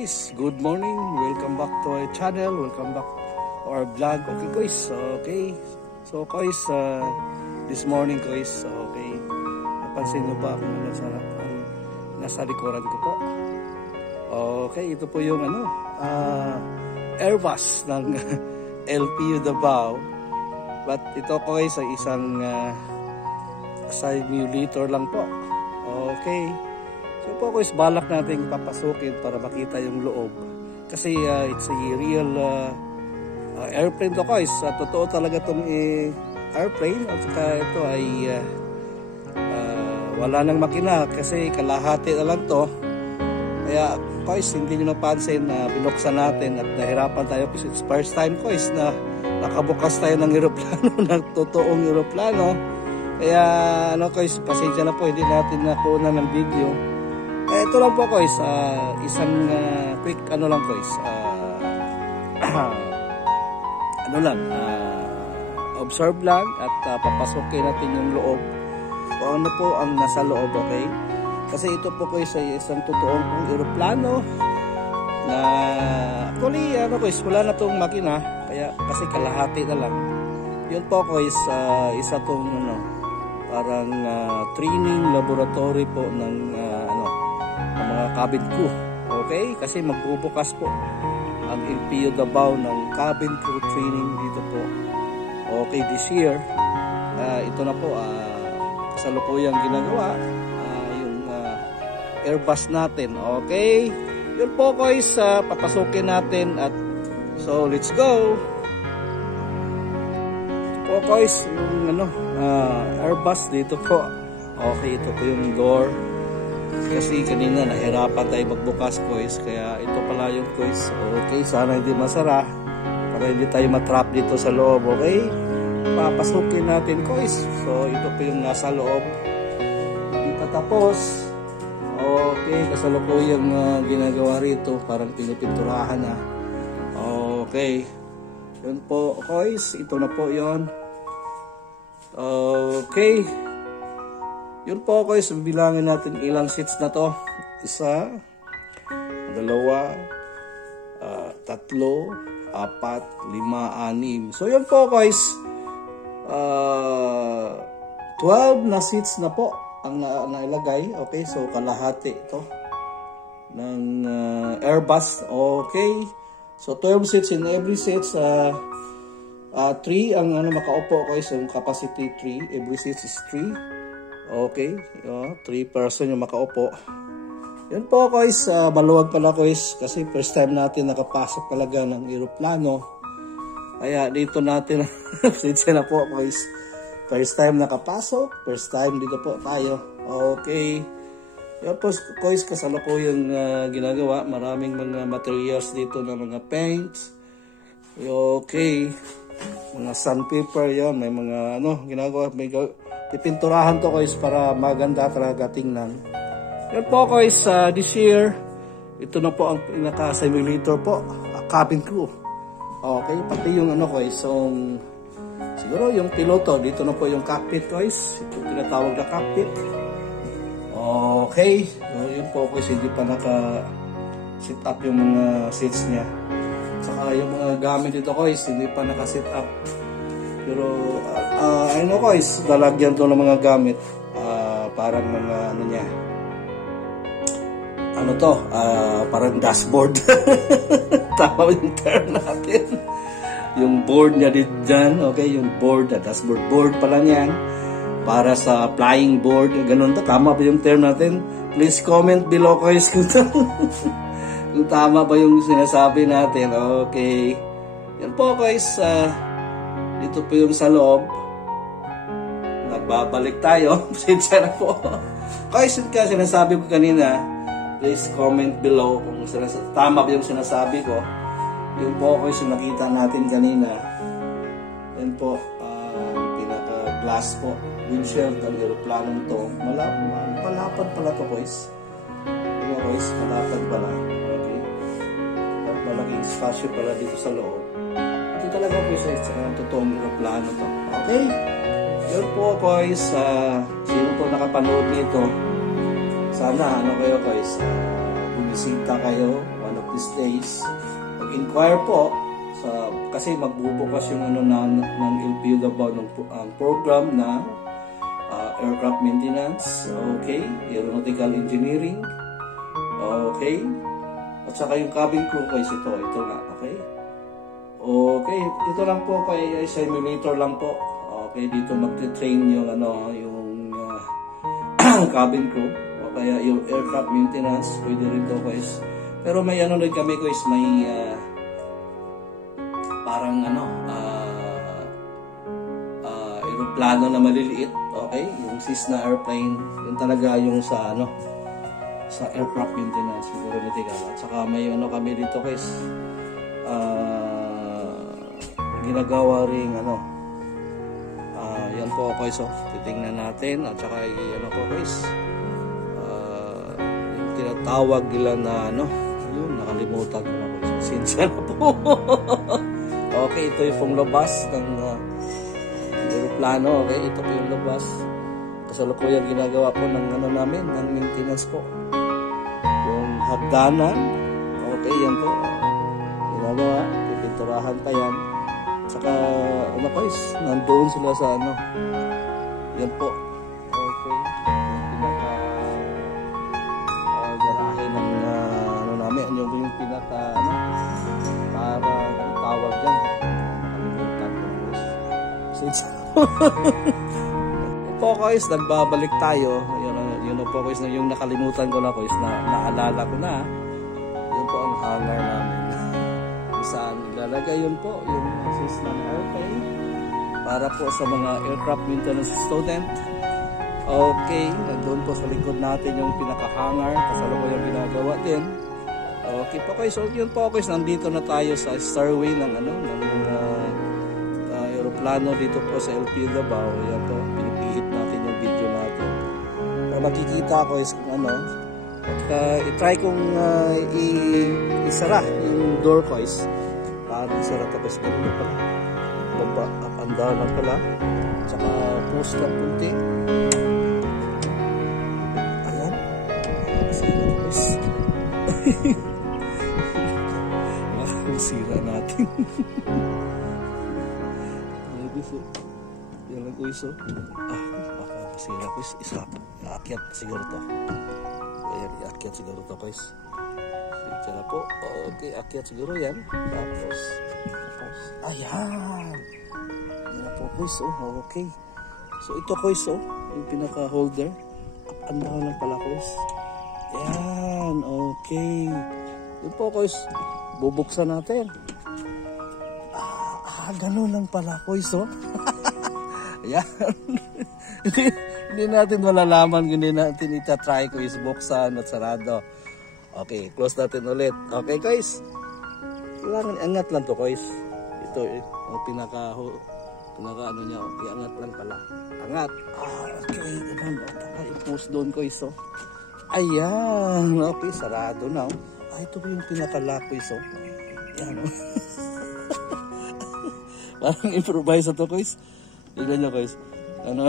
guys, good morning. Welcome back to our channel. Welcome back to our vlog. Okay guys, so guys, this morning guys, okay, napansin nyo ba kung nasa likuran ko po? Okay, ito po yung Airbus ng LPU Davao. But ito po guys ay isang simulator lang po. Okay. So po guys, balak natin papasukin para makita yung loob. Kasi it's a real airplane to guys. Totoo talaga itong airplane. At saka ito ay wala nang makina kasi kalahati na lang to. Kaya guys, hindi nyo napansin na binuksan natin at nahirapan tayo kasi it's first time guys na nakabukas tayo ng eroplano, ng totoong eroplano. Kaya guys, pasensya na po, hindi natin nakuha ng video. Ito lang po guys, isang quick lang guys, observe lang at papasukin natin yung loob. Kung ano po ang nasa loob, okay? Kasi ito po guys ay isang totoong eroplano na actually guys, wala na tong makina, kaya kasi kalahati na lang. Yun po guys, isa tong parang training laboratory po ng mga cabin crew. Okay? Kasi magbubukas po ang LPU Davao ng cabin crew training dito po. Okay, this year ito na po kasalukuyang ginagawa yung Airbus natin. Okay? Yun po guys, papasukin natin at so let's go. Ito po guys, yung Airbus dito po. Okay, ito po yung door. Kasi kanina nahirapan tayo magbukas guys, kaya ito pala yung guys. Okay, sana hindi masara para hindi tayo matrap dito sa loob. Okay, papasukin natin guys. So ito po yung nasa loob. Hindi pa tapos. Okay, kasalukuyang ginagawa rito, parang pinipinturahan na. Okay, yun po guys, ito na po yun. Okay, yun po guys, bibilangin natin ilang seats na to. Isa, dalawa, tatlo, apat, lima, anim. So yun po guys, 12 na seats na po ang nailagay. Okay, so kalahati ito ng Airbus. Okay, so 12 seats in every seats. 3 ang makaupo guys, yung capacity 3, every seat is 3. Okay, 3 person yung makaupo. Yun po guys, maluwag pala guys kasi first time natin nakapasok talaga ng eroplano. Kaya dito natin sinsya na po guys, first time nakapasok, first time dito po tayo. Okay, yun po guys, kasalukuyang ginagawa. Maraming mga materials dito na mga paints. Okay, mga sandpaper yan, may mga ginagawa, may pipinturahan to guys para maganda talaga tingnan. Yan po guys, this year ito na po ang pinaka-simulator po, cabin crew. Okay, pati yung guys, siguro yung piloto, dito na po yung cockpit guys, ito tinatawag na cockpit. Okay, so yun po guys, hindi pa naka-sit up yung mga seats niya. Saka yung mga gamit dito guys, hindi pa naka-sit up. Pero guys, lalagyan to ng mga gamit, parang mga niya, parang dashboard. Tama yung term natin. Yung board niya dyan, okay, yung board, dashboard board pala niyan, para sa flying board, ganun to. Tama ba yung term natin? Please comment below guys kung tama ba yung sinasabi natin. Okay, yan po guys, dito po yung sa loob. Nagbabalik tayo. Sincere po. Guys, sinasabi ko kanina, please comment below kung tama ba yung sinasabi ko. Yung po guys, yung nakita natin kanina. Yan po, pinaka-glass po. Windshield ng aeroplanong to. Malapad pala to guys. Yung guys, malapad pala. Okay. At malaking espasyo pala dito sa loob. Ito talaga po sa totoong aeroplano to. Okay? Yun po guys, sino po nakapanood nito, sana kayo guys, bumisita kayo, these days, mag-inquire po kasi magbubukas yung ng LPU Davao ng program na aircraft maintenance, okay, aeronautical engineering, okay, at saka yung cabin crew guys, ito nga, okay. Okay, ito lang po kay simulator lang po. Okay, dito magte-train yung yung cabin crew o kaya yung aircraft maintenance, pwede rin to guys. Pero may rin kami guys, may parang aeroplano na maliliit, okay? Yung Cessna airplane, yun talaga yung sa sa aircraft maintenance, at saka may kami dito guys. Ginagawa ring yan po guys, titingnan natin at saka po guys, yung tinatawag nila na yun, nakalimutan ko na guys, sinsya na po. Okay, ito yung labas ng aeroplano, okay, ito po yung labas, kasalukuyan ginagawa po ng namin, ng maintenance po, yung hagdanan, okay, yan po ginagawa, pipinturahan pa yan. Saka guys, nandoon sila sa yan po, okay, yung pinaka garahe ng namin, yung pinaka para tawag dyan, nakalimutan ko guys. Po guys, nagbabalik tayo, yun po guys, yung nakalimutan ko na guys, naalala ko na, yun po ang hangar namin. Saan ilalagay yun po yung Cessna airplane para po sa mga aircraft maintenance student. Okay, nandun po sa likod natin yung pinaka-hangar, kasalukuyan ginagawa din. Okay po guys, so yun po guys, nandito na tayo sa stairway ng aeroplano dito po sa LPU Davao. Yan po, pinipihit natin yung video natin para makikita ko is kung i-try kong isara yung door ko is paano isara, tapos ganun pala baba, up and down lang pala, tsaka post lang punti, ayan, sira guys. Sira natin. Yan lang guys, baka masira guys, isa aakyat siguro to. Ayan, iakyat siguro to guys. Sige na po. Okay, akyat siguro yan. Tapos ayan. Yan na po guys, okay. So ito guys, yung pinaka-holder. Up and down lang pala guys. Ayan, okay. Yun po guys, bubuksan natin. Ganun lang pala guys, ayan. Hindi natin malalaman, hindi natin itatry ko is buksan at sarado. Okay, close natin ulit. Okay guys, kailangan iangat lang to guys. Ito yung pinaka niya, iangat lang pala. Angat. Okay, i-post doon guys. Ayan, okay, sarado na. Ito po yung pinaka-lock guys. Ayan. Parang improvise ito guys. Tignan nyo guys. Ayan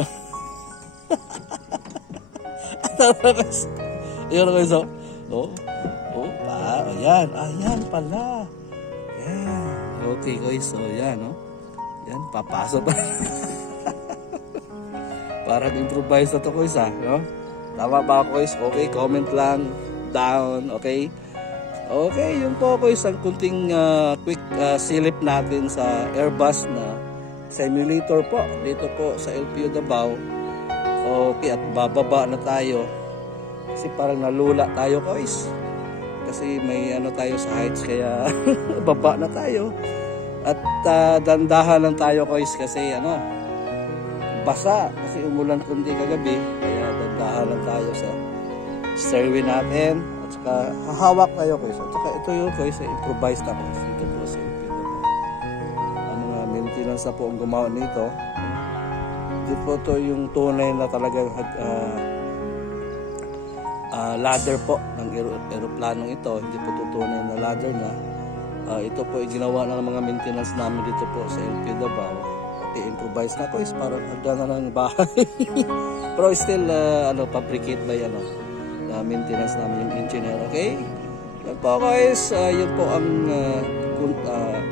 guys, ayan pala. Ayan. Okay guys, yan yan, papasok. Parang improvise na to guys, tama ba guys? Okay, comment lang down, okay? Okay, yun po guys, ang kunting quick silip natin sa Airbus na simulator po dito po sa LPU Davao. Okay, at bababa na tayo kasi parang nalula tayo guys, kasi may tayo sa heights, kaya baba na tayo at dandahan lang tayo guys kasi basa kasi umulan kundi kagabi, kaya dandahan lang tayo sa stairway natin at saka hahawak tayo guys, at saka ito yung guys improvise na guys dito po sa LPU Davao. Maintenance na po ang gumawa nito. Ito po to yung tunay na talagang ladder po ng aeroplanong ito. Hindi po ito tunay na ladder na. Ito po ay ginawa ng mga maintenance namin dito po sa LPU Davao. I-improvise na po is parang hagdan na ng bahay. Pero still fabricate by maintenance namin yung engineer. Okay? Yan po guys, yun po ang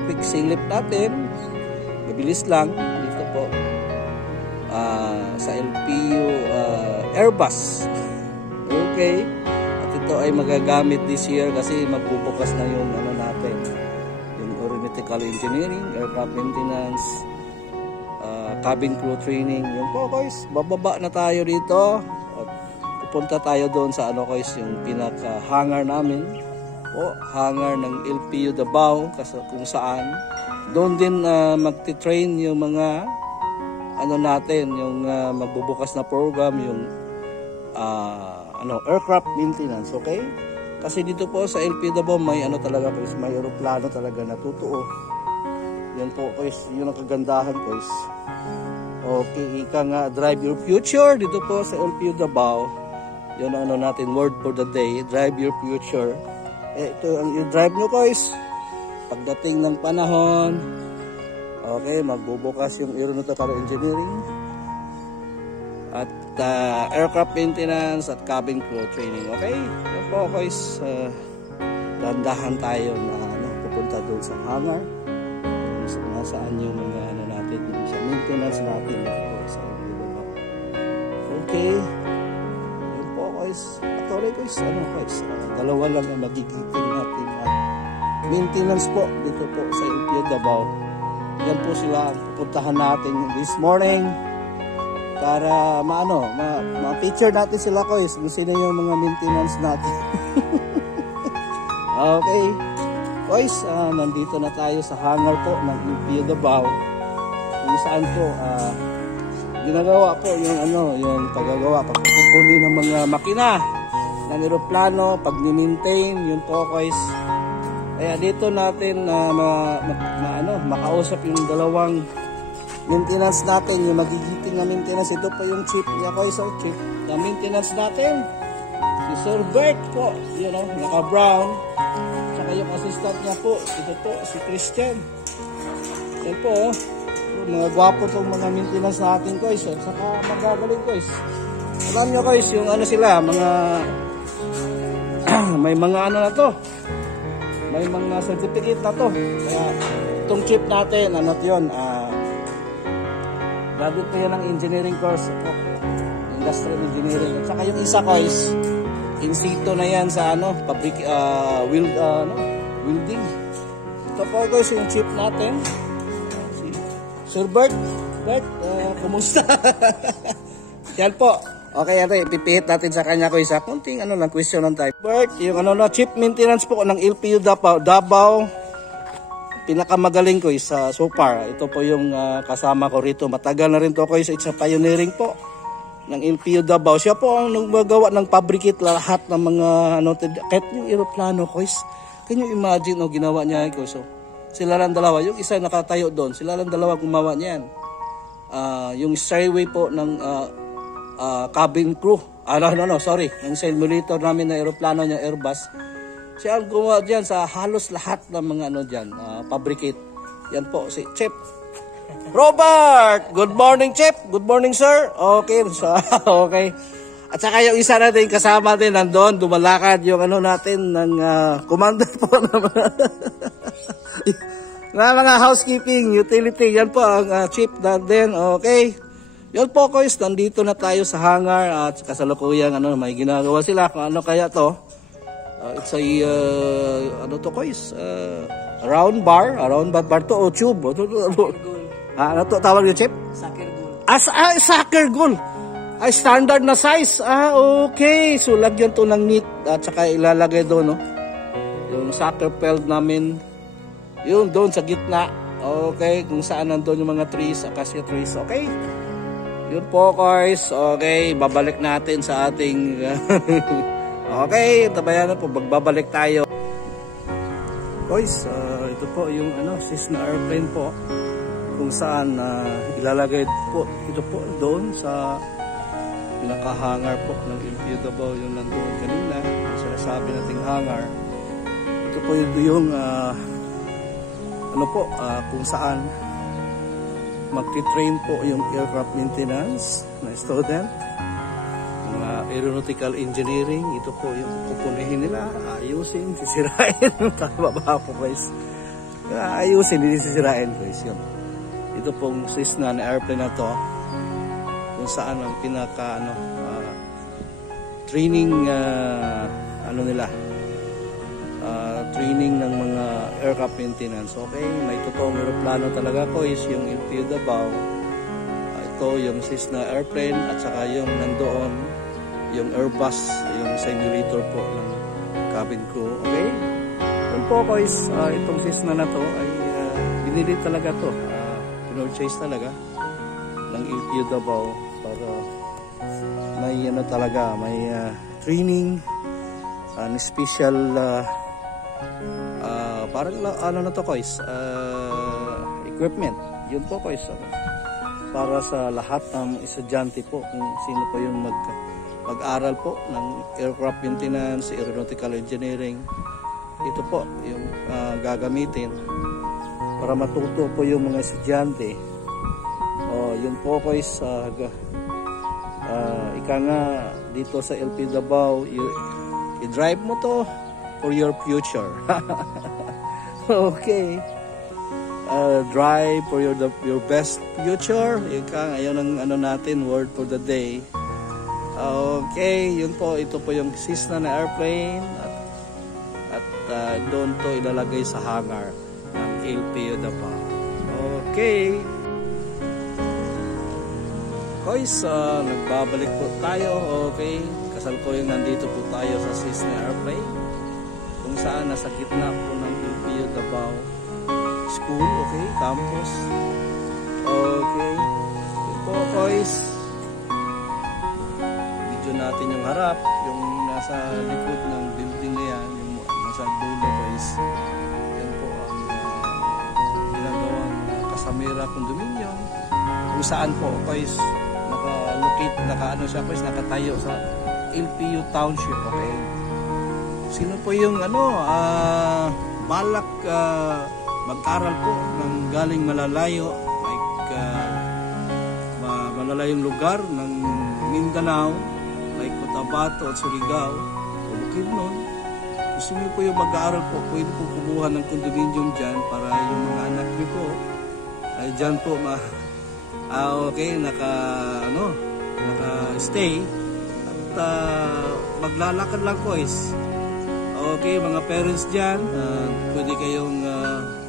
quick silip natin. Mabilis lang dito po sa LPU Airbus. Okay. At ito ay magagamit this year kasi magbubukas na yung ano natin, yung aeronautical engineering, aircraft maintenance, cabin crew training. Yun po guys, bababa na tayo dito at pupunta tayo doon sa ano guys, yung pinaka hangar namin po, hangar ng LPU Davao, kasi kung saan doon din magti-train yung mga ano natin, yung magbubukas na program, yung aircraft maintenance. Okay, kasi dito po sa LPU Davao may ano talaga guys, may aeroplano talaga na totoo. Yan po guys, yun ang kagandahan guys. Okay, ika nga, drive your future dito po sa LPU Davao. Yun ang ano natin, word for the day, drive your future. Ito ang i-drive nyo guys pagdating ng panahon. Okay, magbubukas yung aeronautical engineering at aircraft maintenance at cabin crew training. Okay, yan po guys, dandahan tayo na pupunta doon sa hangar, saan yung mga ano natin, sa maintenance natin sa okay. Yan po guys, actually guys, dalawa lang ang magigiting natin maintenance po dito po sa LPU Davao. Yan po sila ang pupuntahan natin this morning para ma-picture natin sila guys kung sino yung mga maintenance natin. Okay guys, nandito na tayo sa hangar po ng LPU Davao, kung saan po ginagawa po yung paggagawa, pagpupunin ng mga makina ng eroplano, pag-maintain, yun po guys. Kaya dito natin makausap yung dalawang maintenance natin, yung magigiting na maintenance. Ito po yung chief niya guys, chief na maintenance natin, si Sir Bert po, naka brown. Tsaka yung assistant niya po, ito po si Christian. Yan po, mga gwapo itong mga maintenance natin guys, at saka magagaling guys. Alam nyo guys, yung sila, mga may mga na to, may mga certificate na to. Kaya itong chip natin, yun, graduate pa yan ng engineering course po, industrial engineering. At saka yung isa guys, in situ na yan sa welding. Ito po guys yung chip natin, si Sir Bert. Kumusta? Yan po. Okay, pipihit natin sa kanya ko isa kunting lang question ng type. Bert, yung chip maintenance po ng LPU Davao, pinakamagaling ko isa so far. Ito po yung kasama ko rito. Matagal na rin to ko isa, it's a pioneering po ng LPU Davao. Siya po ang nagagawa ng fabricate lahat ng mga kahit yung aeroplano ko is. Can you imagine ginawa niya ko? So, sila lang dalawa, yung isa nakatayo doon, sila lang dalawa gumawa niyan. Yung stairway po ng cabin crew. Sorry. Yung simulator namin na aeroplano niya, Airbus. Siya ang gumawa dyan sa halos lahat ng mga dyan, fabricate. Yan po, si Chip. Robert! Good morning, Chip. Good morning, sir. Okay. Okay. At saka yung isa natin kasama din nandun, dumalakad yung natin ng commander po na mga housekeeping, utility. Yan po ang Chip din. Okay. Yun po guys, nandito na tayo sa hangar at kasalukuyang may ginagawa sila kung kaya to. It's a to guys, round bar to o tube. Ano to tawag yung Chip? Soccer goal. Soccer goal. Ay standard na size. Okay. So lagyan to ng net at saka ilalagay doon yung soccer field namin. Yun doon sa gitna. Okay, kung saan nandoon yung mga trees, acacia trees. Okay. Yun po guys, okay, babalik natin sa ating okay, tabayan na po, magbabalik tayo guys. Ito po yung Cessna airplane po, kung saan ilalagay po ito po doon sa pinakahangar po ng LPU Davao, yung nandoon kanina, sinasabi nating hangar. Ito po yung kung saan magti-train po yung aircraft maintenance na student, mga mga aeronautical engineering. Ito po yung kukunin nila, ayusin, sisirain. Baba po guys. Ayusin, hindi sisirain guys. Yun. Ito pong Cessna na airplane na to, kung saan ang pinaka training training ng mga aircraft maintenance. Okay, may totoong aeroplano talaga ko is yung LPU Davao. Ito yung Cessna airplane at saka yung nandoon yung Airbus, yung simulator po ng cabin crew. Okay, yun po guys, itong Cessna na to ay binili talaga to, pinurchase talaga ng LPU Davao para may talaga, may training and special parang na to guys, equipment. Yun po guys, para sa lahat ng estudyante po, kung sino po yung mag-aral po ng aircraft maintenance, aeronautical engineering. Ito po yung gagamitin para matuto po yung mga estudyante. Yun po guys, ika nga dito sa LPU Davao, i-drive mo to for your future. Okay, drive for your best future. Ika ngayon ang natin, word for the day. Okay, yun po, ito po yung Cessna na airplane at doon to ilalagay sa hangar ng LPU Davao. Okay guys, nagbabalik po tayo. Okay, kasalukuyan nandito po tayo sa Cessna airplane, kung saan nasa gitna po ng LPU Davao School, okay, campus. Okay, ito guys, video natin yung harap, yung nasa likod ng building na yan, yung nasa dulo guys. Yan po ang ginagawang Casamera Condominium, kung saan po guys naka-ano siya guys, nakatayo sa LPU Township. Okay, sino po yung balak mag-aral po ng galing malalayo, like malalayong lugar ng Mindanao, like Cotabato at Surigao o Bukidnon, gusto niyo po yung mag-aaral po, pwede po kumuha ng condominium dyan para yung mga anak niyo po ay dyan po okay, naka-stay at maglalakad lang po is. Okay, mga parents dyan, pwede kayong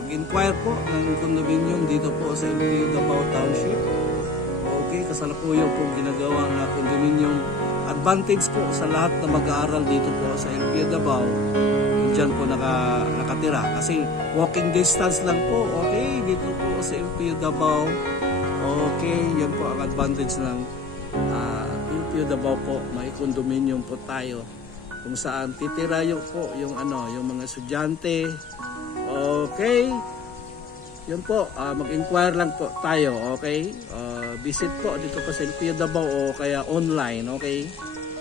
mag-inquire po ng condominium dito po sa LPU Davao Township. Okay, kasalukuyan po ginagawa na condominium advantage po sa lahat na mag-aaral dito po sa LPU Davao. Dyan po nakatira kasi walking distance lang po. Okay, dito po sa LPU Davao. Okay, yan po ang advantage ng LPU Davao po. May condominium po tayo kung saan titirayo po yung mga estudyante. Okay, yun po, mag-inquire lang po tayo. Okay, visit po dito po sa LPU Davao o kaya online. Okay,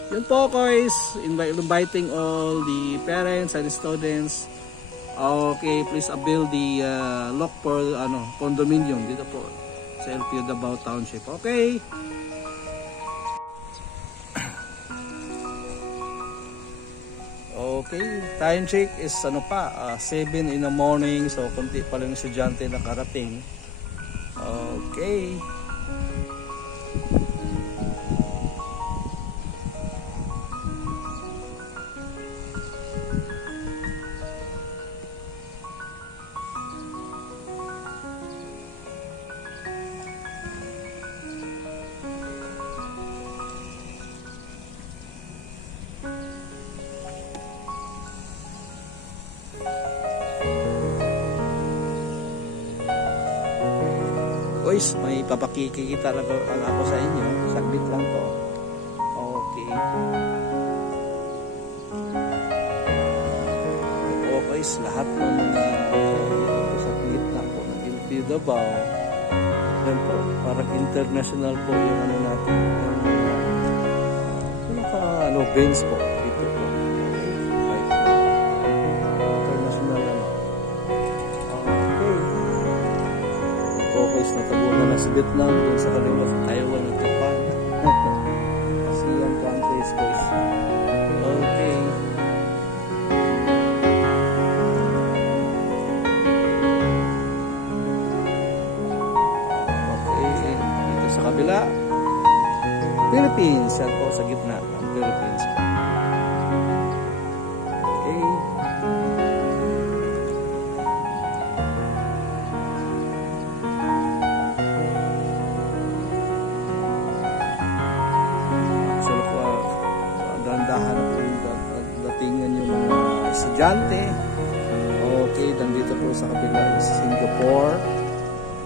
yun po guys, inviting all the parents and students. Okay, please avail the look for condominium dito po sa LPU Davao Township. Okay, okay, time check is 7 in the morning, so konti pa lang estudyante nakarating. Okay, guys, may papakikita lang ako sa inyo, saglit lang to. Okay, guys, lahat ng mga sa gitna po ng LPU Davao, yan po, parang international po yung natin, yung bench po dito po. Natabunan na sa Vietnam, doon sa kaliwa sa Taiwan at Japan. ASEAN countries. sa kabila, Philippines. Yan po sa gitna ng Philippines. Okay. So, dahan-dahan po yung datingan yung mga estudyante. Okay, nandito po sa kabila is Singapore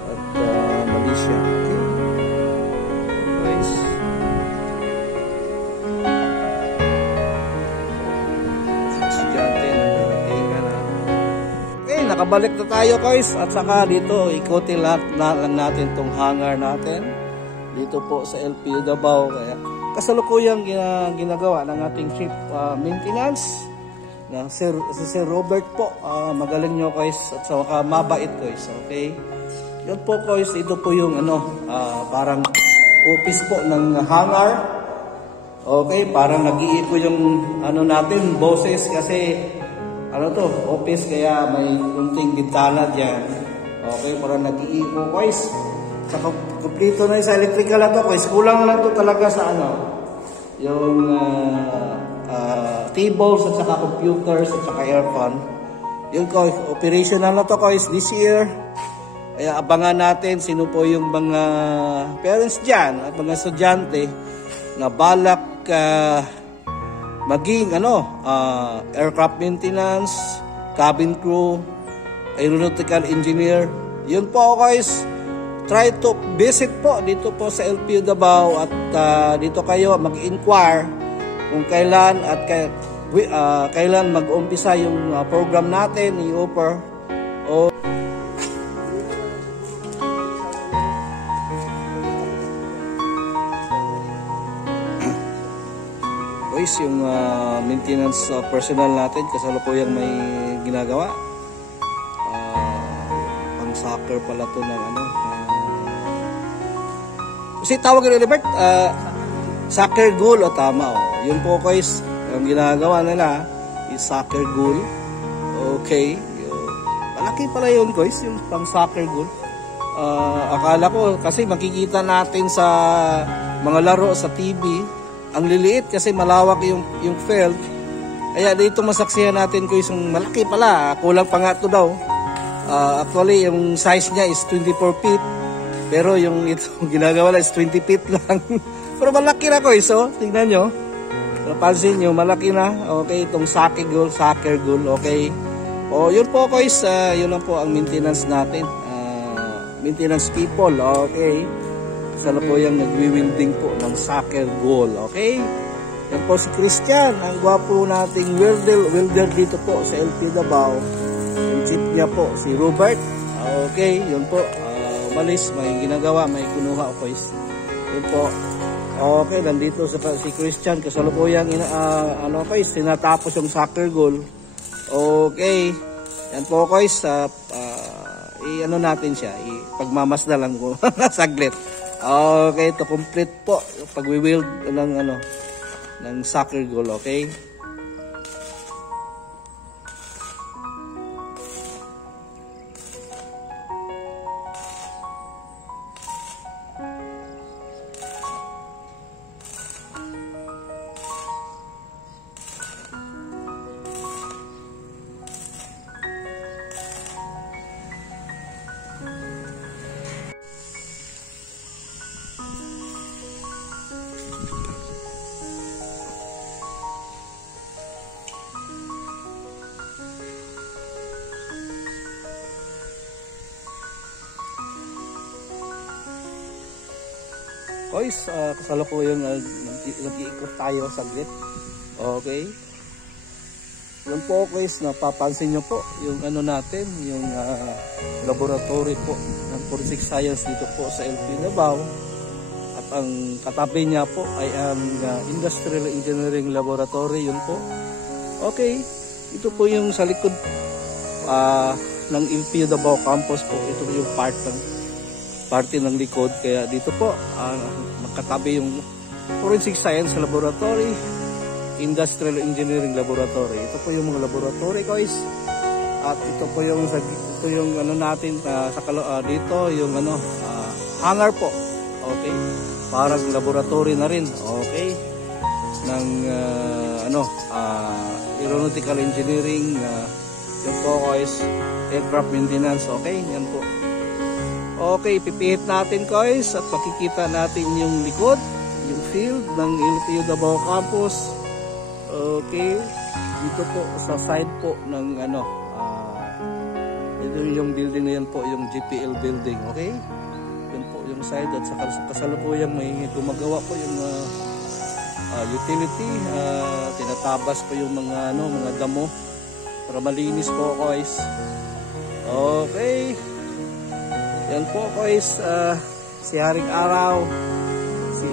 at Malaysia. Okay. Guys. Estudyante, nagdatingan na. Okay, nakabalik na tayo guys. At saka dito, ikutin lahat lang natin itong hangar natin. Dito po sa LPU Davao. Kaya kasalukuyang ginagawa ng ating chief maintenance na si Sir Robert po. Magaling nyo guys at saka mabait guys. Okay, yun po guys, ito po yung parang office po ng hangar. Okay, parang nag-iiko yung natin boses kasi office kaya may kunting bintana dyan. Okay, parang nag-iiko guys. Saka kumplito na sa electrical na to guys. Kulang lang to talaga sa yung tables at saka computers at saka aircon. Yun ko, operational na to guys this year. Kaya abangan natin sino po yung mga parents dyan at mga estudyante na balak maging aircraft maintenance, cabin crew, aeronautical engineer. Yun po guys. Try to visit po dito po sa LPU Davao at dito kayo mag-inquire kung kailan at kailan mag-umpisa yung program natin i-offer. Guys, yung maintenance personnel natin kasalukuyang may ginagawa. Pang soccer pala to ng kasi tawag nila Robert, soccer goal o tama yun po guys, ang ginagawa nila is soccer goal. Okay, malaki pala yun guys, yung pang soccer goal. Akala ko kasi makikita natin sa mga laro sa TV, ang liliit kasi malawak yung field. Kaya dito masaksihan natin guys, yung malaki pala, kulang pa nga ito daw. Actually yung size niya is 24 feet. Pero yung ito ginagawa lang is 20 feet lang. Pero malaki na guys, tingnan nyo. Napansin nyo, malaki na. Okay, itong soccer goal, okay. Yun po guys, yun lang po ang maintenance natin. Maintenance people, okay. Sana po yung nagwi-wielding po ng soccer goal, okay. Yan po si Christian, ang gwapo nating welder dito po sa LPU Davao. Yung chief niya po, si Robert. Okay, yun po. Malis, may ginagawa, may kunuha o guys. Yun po. Okay, nandito si Christian kasalukuyang guys, tinatapos yung soccer goal. Okay. Yan po guys, natin siya, ipagmamasda lang ko saglit. Okay, to complete po pag-wield ng soccer goal, okay? Guys, kasalukuyang nag-iikot tayo saglit. Okay. Yun po guys, napapansin nyo po yung natin, yung laboratory po ng forensic science dito po sa LPU Davao. At ang katabi niya po ay ang industrial engineering laboratory, yun po. Okay, ito po yung sa likod ng LPU Davao campus po. Ito yung parte ng likod, kaya dito po magkatabi yung forensic science laboratory, industrial engineering laboratory. Ito po yung mga laboratory guys, at ito po yung natin dito yung hangar po. okay? Parang laboratory na rin, okay? Ng aeronautical engineering, yun po guys, aircraft maintenance, okay? Yan po. Okay, pipihit natin guys at makikita natin yung likod, yung field ng LTU Davao Campus. Okay, dito po sa side po ng ito yung building na yan po, yung GPL building, okay? Yun po yung side at sa kasalukuyang may gumagawa po yung utility, tinatabas po yung mga damo para malinis po guys. Okay. Yan po guys, si Haring Araw, si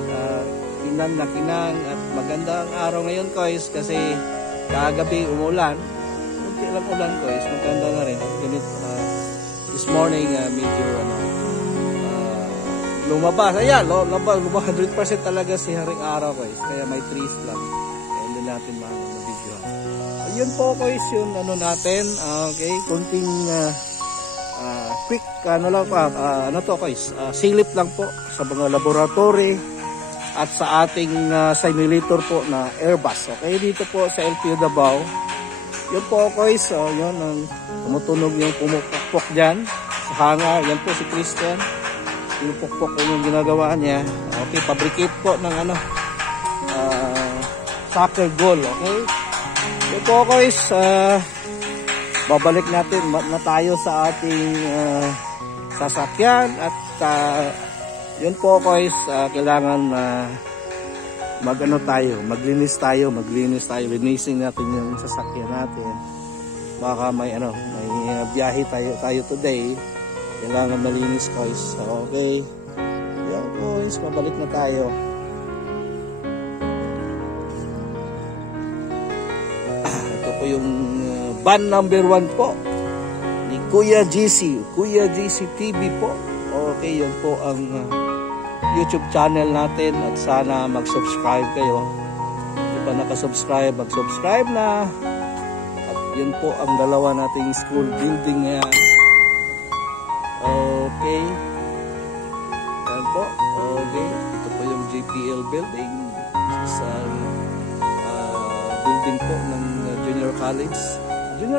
Kinang na Kinang, at magandang araw ngayon guys kasi kagabi umulan, kunti lang ulan guys, maganda na rin. This morning medyo lumabas, ayan, lumabas 100% talaga si Haring Araw guys, kaya may trees lang, kaya hindi natin ma-video. Ayun po guys yung natin, okay, kunting quick silip lang po sa mga laboratory at sa ating simulator po na Airbus, okay, dito po sa LTU Davao. Yun po guys, yun ang tumutunog yung pumukpok dyan sa hangar. Yan po si Christian, yung pukpok po yung ginagawa niya, okay, fabricate po ng soccer goal, okay. Yun po guys, babalik natin na tayo sa ating sasakyan at yun po guys, kailangan maglinis tayo, linisin natin yung sasakyan natin. Baka may biyahe tayo today, kailangan malinis guys. Okay, yan guys, babalik na tayo. Ito po yung van number 1 po ni Kuya GC TV po. Okay, yun po ang YouTube channel natin at sana mag-subscribe kayo. Kung pa nakasubscribe, mag-subscribe na. At yun po ang dalawa nating school building ngayon. Okay, yan po. Okay, ito po yung GPL building, sa building po ng junior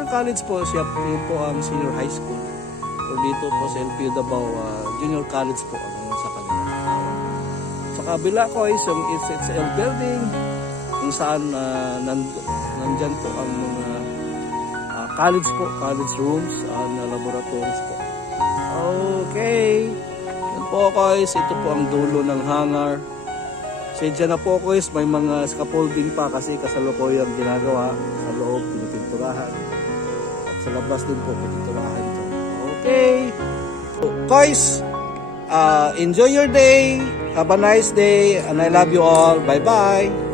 college po, siya po ang senior high school, or dito po sa LTU Davao junior college po ang sa kanila. Sa kabila ko is yung SHL building kung saan nandyan po ang mga college rooms and laboratories po. Okay, yan po guys, ito po ang dulo ng hangar. Sedya na po guys, may mga scaffolding pa kasi kasalukuyang ginagawa sa loob, pinipinturahan, at sa labas din po pinipinturahan ito. Okay, so, guys, enjoy your day, have a nice day, and I love you all. Bye bye.